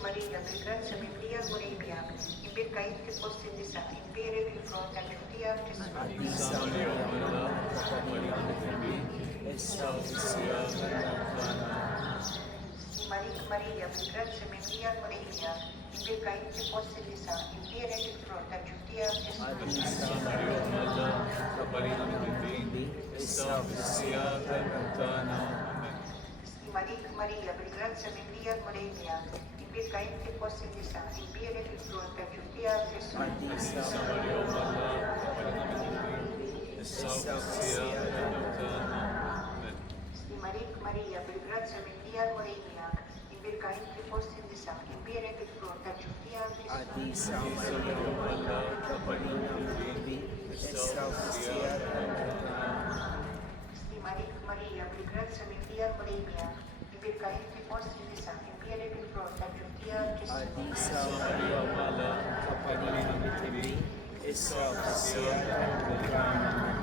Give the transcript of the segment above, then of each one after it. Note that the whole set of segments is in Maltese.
Maria, per grazia Maria, vorrei piano, in percaente fosse in desano, in pere per fronte a giudia Gesù. Adisa Maria, e salve Maria, per grazia Maria, vorrei piano, in percaente fosse in desano, in pere per fronte a giudia Gesù. Adisa Maria, caparina di beni, e salve sia lontana. Maria, per grazia Maria, vorrei piano, in percaente fosse in desano, in pere per fronte a giudia Gesù. Adisa Maria, caparina di beni, e salve sia lontana. Maria, per grazia Maria, vorrei piano, in percaente fosse in desano, in pere per fronte a giudia Gesù. Adisa Maria, caparina di beni, e salve sia lontana. Maria, per grazia Maria, vorrei piano, in percaente fosse in desano, in pere per fronte a giudia Gesù. Adisa Maria, caparina di beni, e salve sia lontana.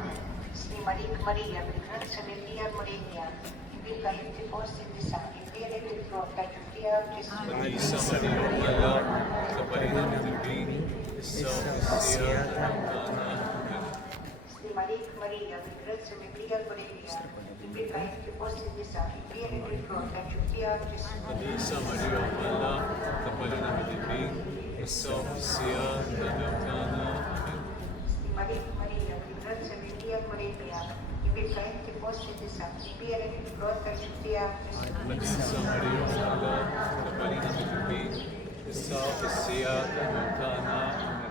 Maria, per grazia Maria, vorrei piano, in percaente fosse in desano, in pere per fronte a giudia Gesù. Adisa Maria, caparina di beni, e salve sia lontana. Maria, per grazia Maria, vorrei piano, in percaente fosse in desano, in pere per fronte a giudia Gesù. Adisa Maria, caparina di beni, e salve sia lontana. Maria, per grazia Maria, vorrei piano, in percaente fosse in desano, in pere per fronte a giudia Gesù. Adisa Maria, caparina di beni, e salve sia lontana.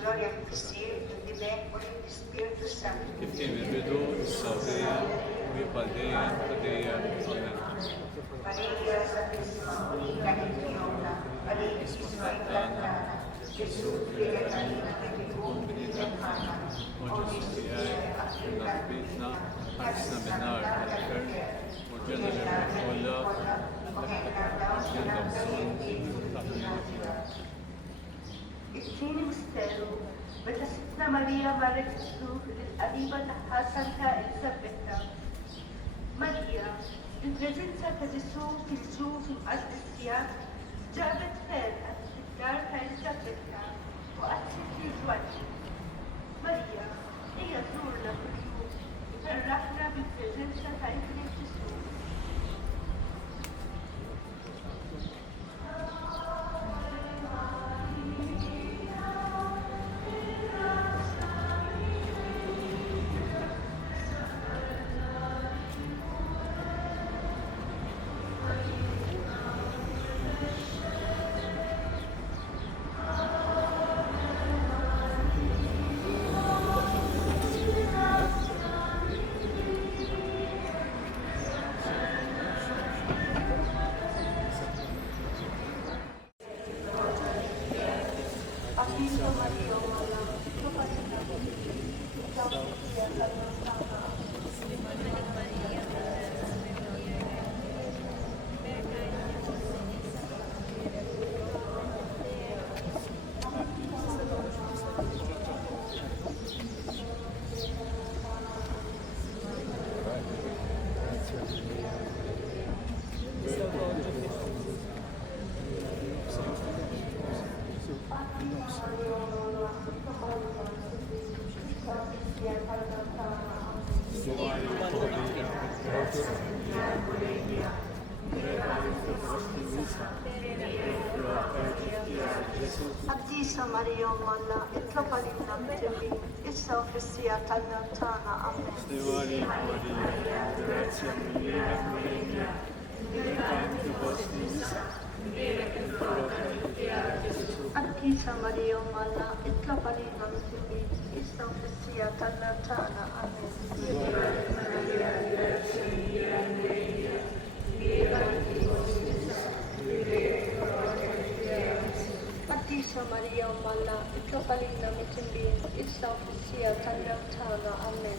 Gloria al Figlio, di Verbo e di Spirito Santo. Che tiene vedo, salvea, mia padeia, amen. Maria, Santissima, Unica di Fiona, Maria, Spiritualità, Gesù, تكون بنيتنا وجسدياي ونصبيتنا حسنا بالنار على الكرن وجنة بالخلا الثاني مستاهل meta ستنا ماريا مرت تشوف القريبة تاعها سانتا إليزابيتا. ماريا البريزنسا كجسو في الجوف المقدسية جابت فارقة في الدار إليزابيتا وأتت في الوجه. ماريا هي تزورنا كل يوم وتفرحنا بالبريزنسا تاعتنا جسو. Addisa Maria Malla, اطلب لنا بتمين، إسا في السياق النمتانا أمين. Stevani Maria, grazie mille, Addisa Maria Malla, اطلب لنا بتمين، إسا في السياق النمتانا أمين. Addisa Maria Malla, اطلب لنا بتمين، إسا في السياق النمتانا أمين.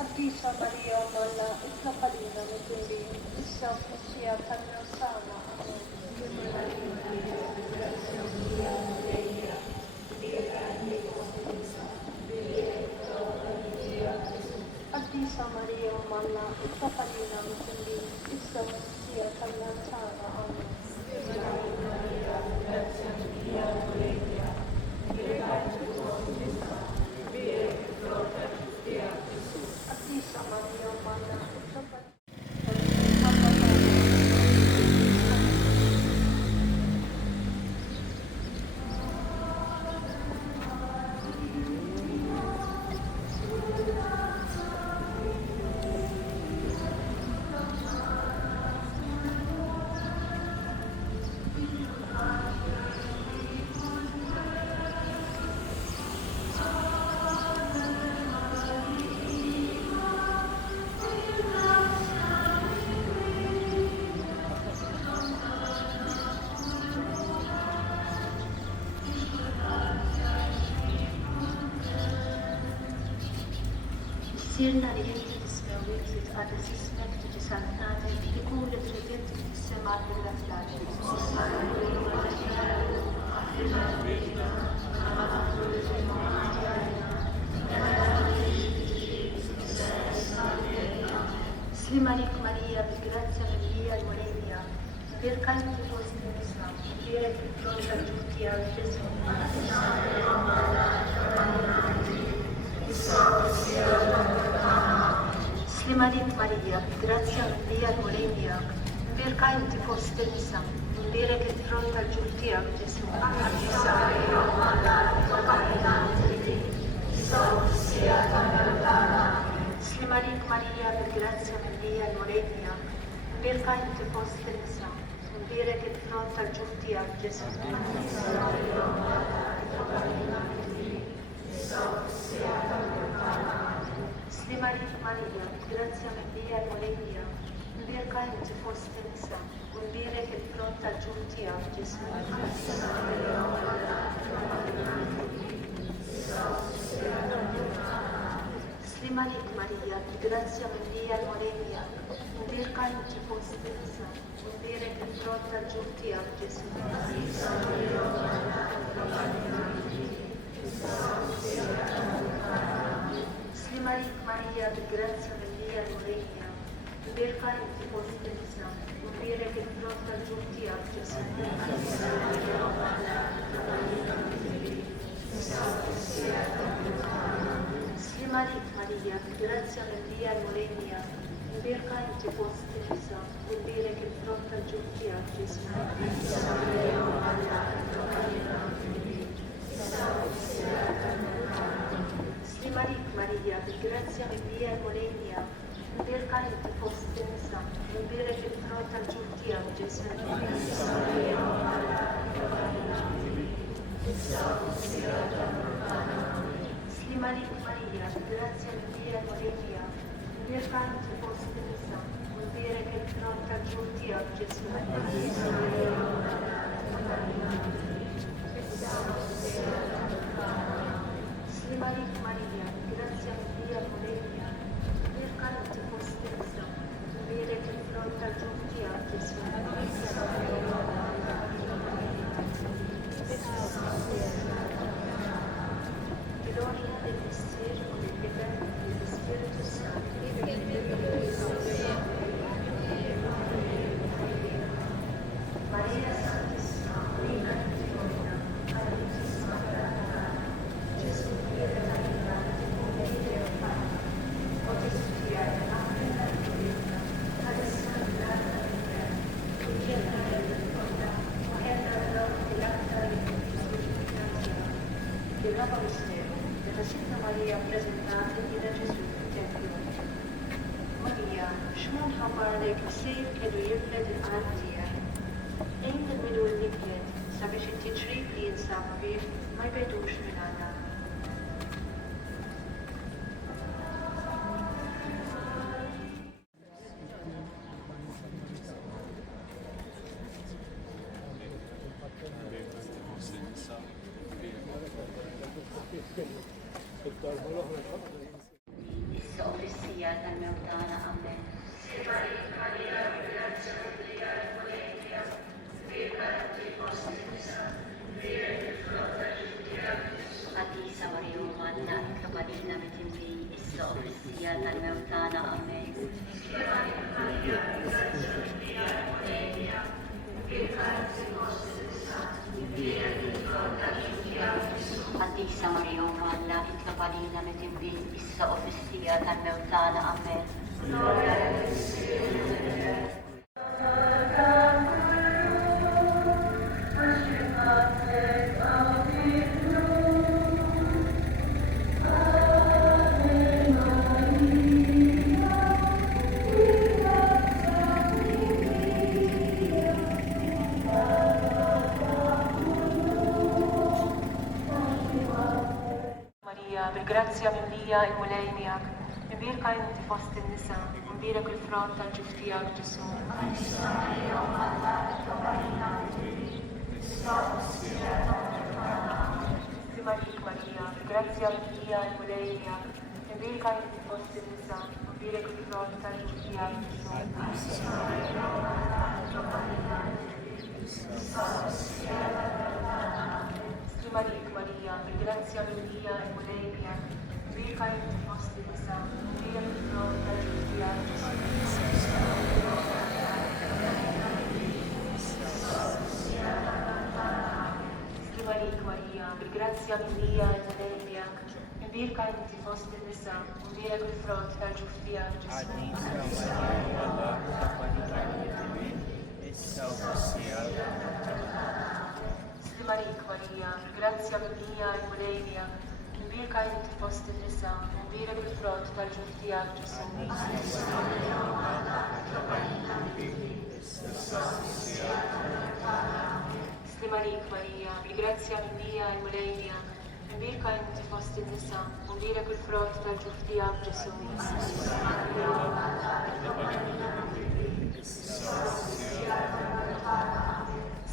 Addisa Maria Malla, اطلب لنا بتمين، إسا في السياق النمتانا أمين. Addisa Maria Malla, اطلب لنا بتمين، إسا في السياق النمتانا أمين. Addisa Maria Malla, اطلب سيرنا لأنت تسمعي تتقدس اسمك تتسلطنك يكون لترجمت في السماء Slimarik Maria, grazia Maria, Morelia, per canto foste messa, dire che pronta a tutti al Gesù. Slimarik Maria, grazia Maria, Morelia, per canto foste messa, dire che pronta a tutti al Gesù. Slimarik Maria, grazia Maria, Morelia, per canto foste messa, dire che pronta a tutti al Gesù. Slimarik Marija, grazia mimlija l-Mulejnija, mbirka inti fost in-nisa, u mbirek il-frott tal-ġuf tiegħek ġismu. Slimarik Marija, grazia mimlija l-Mulejnija, mbirka inti fost in-nisa, u mbirek il-frott tal-ġuf tiegħek ġismu. Slimarik Marija, grazia mimlija l-Mulejnija, mbirka inti fost in-nisa, u mbirek il-frott tal-ġuf tiegħek ġismu. Slimarik Marija, grazia mimlija l-Mulejnija, mbirka inti fost in-nisa, u mbirek il-frott tal-ġuf tiegħek ġismu. Slimarik Marija, grazia mimlija l-Mulejnija, mbirka inti fost in-nisa, u mbirek il-frott tal-ġuf tiegħek ġismu. Slimarik Marija, grazia mimlija l-Mulejnija, mbirka inti fost in-nisa, u mbirek il-frott tal-ġuf tiegħek ġismu. Slimarik Marija, grazia mimlija l-Mulejnija, mbirka inti fost in-nisa, u mbirek il-frott tal-ġuf tiegħek ġismu. Gloria del Mistero del Eterno y del Espíritu Santo. María Santísima, Reina de Gloria, Santísima Verdad, Jesús vive la vida, vive el pan, o te supliare la pena de vida, adesso la vita, e chieda la vida, chieda la vita del nuovo mistero della Santa Maria presentata ila Ġesu fil-Tempju. Marija, x'mod ħabbarlek isir kellu jibdel il-qalb tiegħek. Ejn nibbidu l-nibjed sabiex it-tiġrib li jinsab fih ma jbedux minn għandha. Is-sofrissija tal-mewtana Amen. Għadisa Marjuma għanna ikkabalina mitimbi is-sofrissija tal-mewtana Amen. Għadisa Marjuma għanna ikkabalina mitimbi is-sofrissija tal-mewtana Amen. Bil-grazzja mimlija l-Mulejnija, mbirka inti fost in-nisa, mbirek il-frott tal-ġuf tiegħek Ġesu. Slimarik Marija, bil-grazzja mimlija l-Mulejnija, mbirka inti fost in-nisa, mbirek il-frott tal-ġuf tiegħek Ġesu. Slimarik Marija, bil-grazzja mimlija l-Mulejnija, mbirka inti fost in-nisa, mbirek il-frott tal-ġuf tiegħek Ġesu. Slimarik Marija, bil-grazzja mimlija l-Mulejnija, mbirka inti fost in-nisa, mbirek il-frott tal-ġuf tiegħek Ġesu. Slimarik Marija, bil-grazzja mimlija l-Mulejnija, mbirka inti fost in-nisa, mbirek il-frott tal-ġuf tiegħek Ġesu. Slimarik Marija, bil-grazzja mimlija l-Mulejnija, Invirka inti fost in-nisa u mbirek il-frott tal-ġuf tiegħek Ġesu.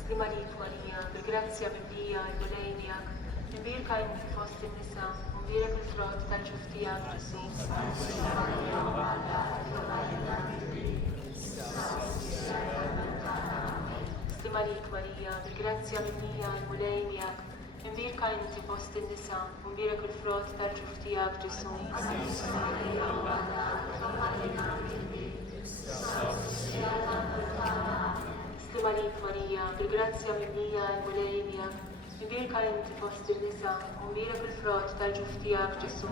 Stimalik Marija, bil-grazzja mimlija il-mulej miegħek, invirka inti fost in-nisa u mbirek il-frott tal-ġuf tiegħek Ġesu. Stimalik Marija, bil-grazzja mimlija il-mulej miegħek, invirka inti fost in-nisa u mbirek il-frott tal-ġuf tiegħek Ġesu. Stimalik Marija, bil-grazzja mimlija il-mulej miegħek, invirka inti fost in-nisa u mbirek il-frott tal-ġuf tiegħek Ġesu.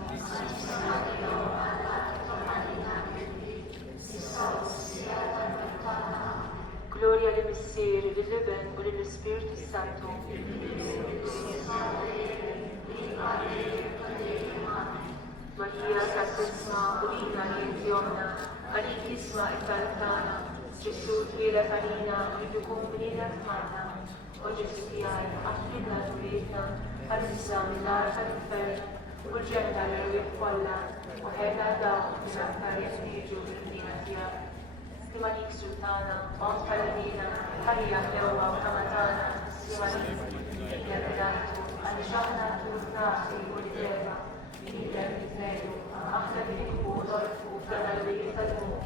Gloria lill-Missier, lill-Iben u lill-Ispiritu Santu. Marija Santissima u lina li inti omna, għalik jisma it-talb tagħna, Ġesu twieled għalina u jkun bniedem tagħna. U Ġesu tiegħi aħfidna ġurietna għal-issa min-nar tal-infern u l-ġenna l-rwieħ kollha u ħedna dawk mill-aktar jeħtieġu bil-bniena tiegħek. Stimalik Sultana, om tal-bina, ħajja ħlewwa u tamatana, stimalik il-jabidajtu, għal-ġaħna tu-nasi u l-deva, il-jab il-zelu, aħna l-ikbu u dorfu, f'dana l-bejt tal-mu,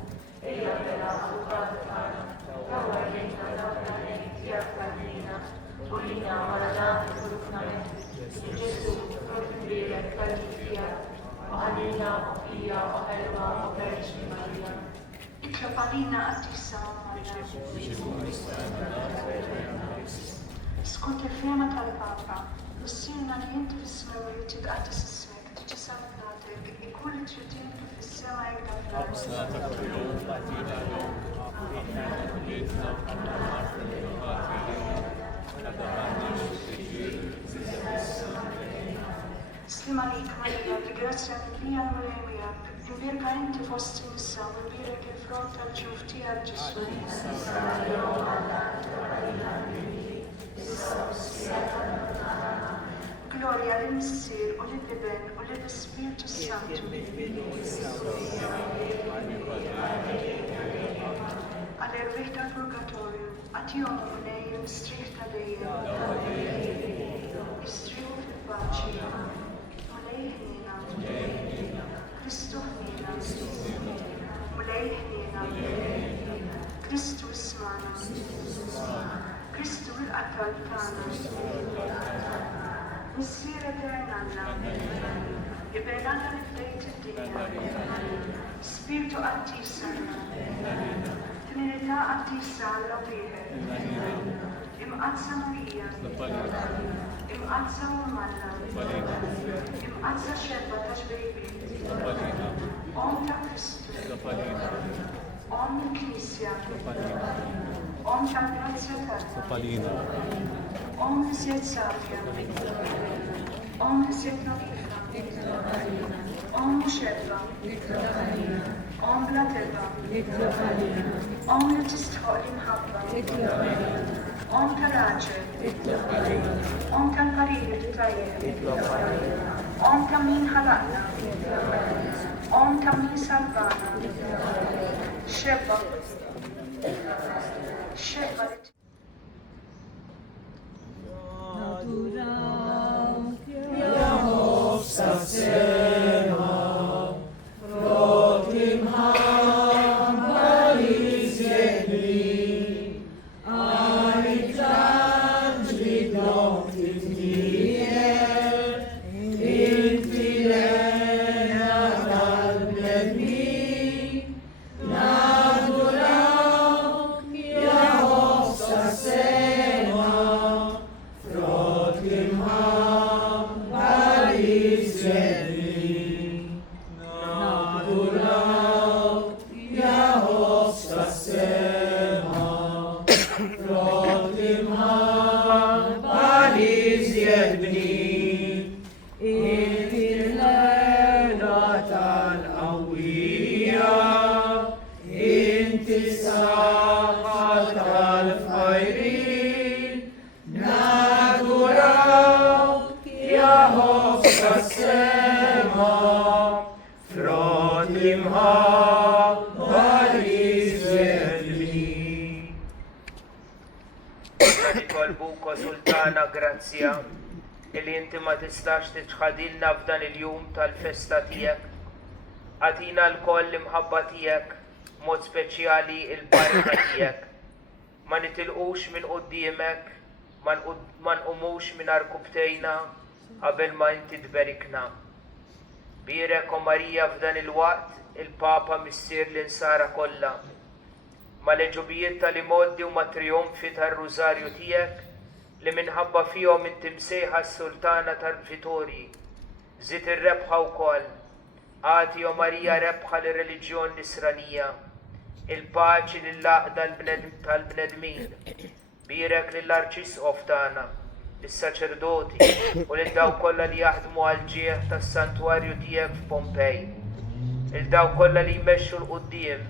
il-jabela u tal-tana, għawwa jgħina dawna nejt jgħak-tal-bina, u lina għaradan il-kuluknamet, il-ġesu, il-birek tal-ġifija, u għalina u fija u ħelwa u perċi Marija. Itlob għalina għaddisa Marja. Skont il-fema tal-Papa, nissirna li jinti fis-sema li titqaddis ismek, tiġi salutatek, ikun li tridin kif fis-sema jekk fl-ard. Slimalik Marija, bil-grazzja mimlija l-mulej miegħek, invirka inti fost in-nisa u mbirek il-frott tal-ġuf tiegħek Ġesu. Gloria lill-Missier u lill-Iben u lill-Ispiritu Santu. Għall-irwieħ tal-Purgatorju, għatihom mulej mistrieħ ta' dejjem. Istrieħu fil-paċi. Mulej ħniena. Kristu ħniena. Mulej ħniena. Kristu ismana. Kristu il-qattal tagħna. Missier eternanna. Ibenanna li bdejt id-dinja. Spiritu qaddisana. Trinità qaddisa Alla wieħed. Imqazza Marija. Imqazza Ummalla. Imqazza xebba ta' ġbejbiet. Om ta' Kristu. Om il-Knisja. Om tal-grazzja tagħna. Om li siet safja. Om li siet nadifa. Om muxebba. Om bla tebba. Om li tistħoq l-imħabba. Om tal-raġel. Om tal-parir tajjeb. Om ta' min ħalaqna. Om ta' min salvana. Xebba. Xebba li o Sultana grazzja illi inti ma tistax tiċħadilna f'dan il-jum tal-festa tiegħek. Għatina l-koll l-imħabba tiegħek, mod speċjali il-barka tiegħek. Ma nitilqux minn quddiemek, ma nqumux minn arkubtejna qabel ma inti tberikna. Birek o Marija f'dan il-waqt il-Papa missier l-insara kollha. Ma leġubijiet tal-imoddi u ma trionfi tar-Rużarju tiegħek li minħabba fihom inti msejħa s-Sultana tal-Vitorji. Żid ir-rebħa wkoll. Għati o Marija rebħa lir-reliġjon nisranija, il-paċi lill-għaqda tal-bnedmin. Birek lill-Arċisqof tagħna, lis-saċerdoti u lil dawk kollha li jaħdmu għall-ġieħ tas-santwarju tiegħek f'Pompej. Il dawk kollha li jmexxu l-quddiem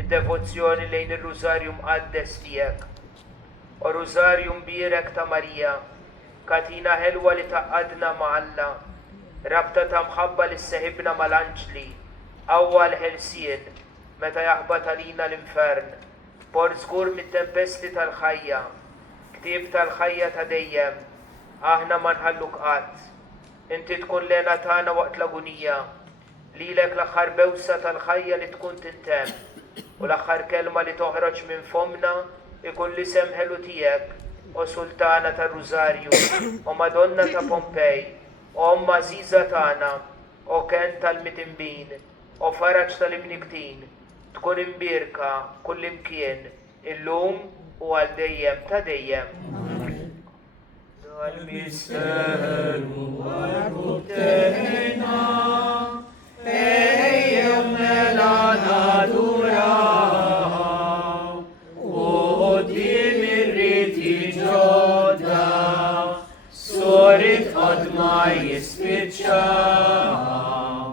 id-devozzjoni lejn ir-Rużarju mqaddes tiegħek. O Rużarju mbierek ta' Marija, katina ħelwa li taqadna ma' Alla, rabta ta' mħabba li seħibna mal-anġli, qawwa l-ħelsien meta jaħbad għalina l-infern, por żgur mit-tempesti tal-ħajja, ktieb tal-ħajja ta' dejjem, aħna ma nħalluk qatt. Inti tkun lena tagħna waqt l-agunija, lilek l-aħħar bewsa tal-ħajja li tkun tintemm, u l-aħħar kelma li toħroġ minn fomna ikun li semħelu tiegħek, o Sultana tar-Rużarju, o Madonna ta' Pompej, o Omma Żiża tagħna, o Ken tal-Mitimbin, o Faraġ tal-Imniktin, tkun imbierka kullimkien, illum u għal dejjem ta' dejjem. Dal-misteru għal-kubtejna, ejjem mela naduraw, u qudiem ir-riti ġodda, sorit qatt ma jispiċċaw,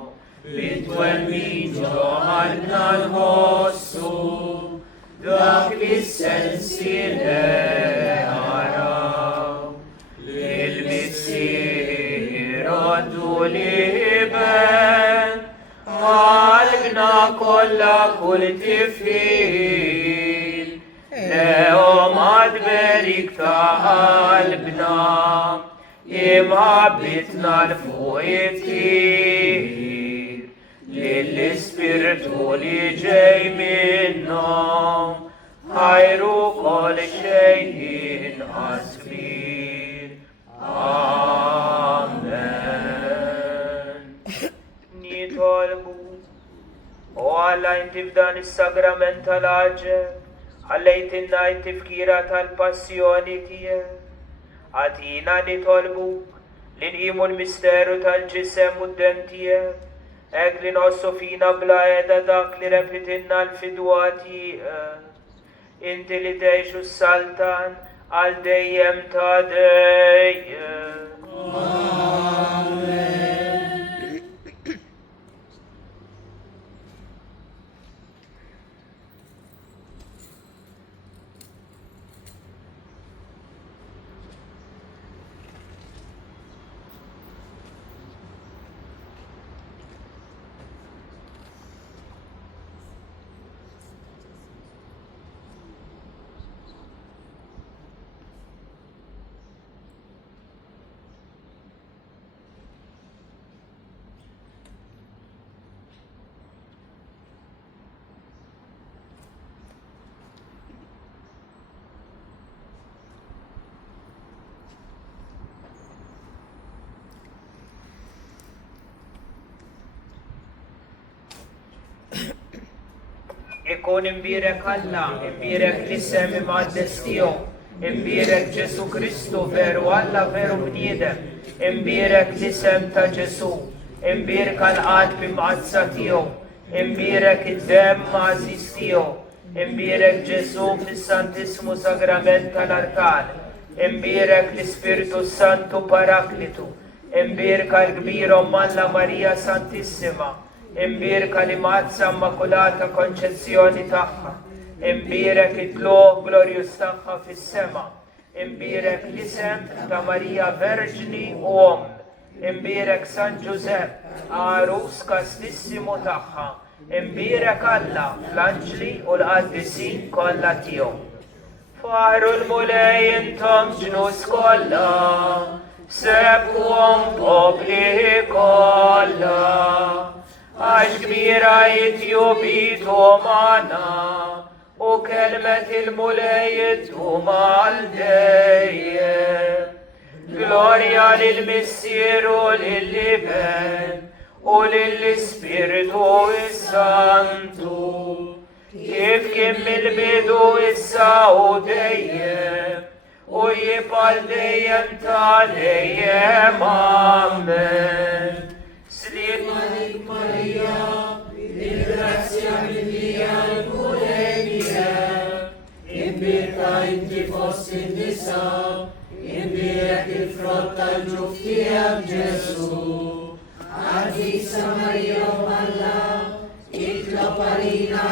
bit-twemmin ġoħadna nħossu, dak li s-sensi naraw. Lil-missier għaddu liben, qalbna kollha kull tifħil, lehom għadberik ta' qalbna, imħabbitna l-fuq it-tir, lill-ispirtu li ġej minnhom, ħajru kol xejn inqas kbir. Amen. Nitolbu u Alla inti f'dan is-sagrament tal-aġeb, ħallejtilna t-tifkira tal-passjoni tiegħek. Għatina nitolbuk li nqimu l-misteru tal-ġisem u d-dem tiegħek, hekk li nħossu fina bla qiegħda dak li repitilna l-fidwa tiegħek. Inti li tgħixu s-Saltan għal dejjem ta' dejjem. Amen. Ikun imbierek Alla, imbierek l-isem imqaddes tiegħu, imbierek Ġesu Kristu veru Alla veru bniedem, imbierek l-isem ta' Ġesu, imbierek l-qalb imqazza tiegħu, imbierek id-dem għażiż tiegħu, imbierek Ġesu fis-Santismu Sagrament tal-Arkan, imbierek l-Ispiritu Santu Paraklitu, imbierek l-kbir Alla Marija Santissima, imbierka li Mazza Immakulata Konċezzjoni tagħha, imbierek it-tluq glorjus tagħha fis-sema, imbierek l-isem ta' Marija Verġni u Om, imbierek San Giuseppe, għarus kastissimu tagħha, imbierek Alla fl-anġli u l-qaddisin kollha tiegħu. Faħru l-mulej intom ġnus kolla, sebkuhom popli kolla, għax kbira jitjubitu mana, u kelmet il-mulej jiddum għal-dejjem. Gloria lil-Missieru lil-Liben, u lill-Ispiritu Santu, kif kien mill-bidu issa u dejjem, u jibqal dejjem ta' dejjem. Amen. Sliet Malik Marija, il-grazzja mill-lija l-kulejja, imbirka inti fost in-nisa, imbirek il-frott tal-ġuf tiegħek Ġesu. Għadisa Marija Malla, itlob għalina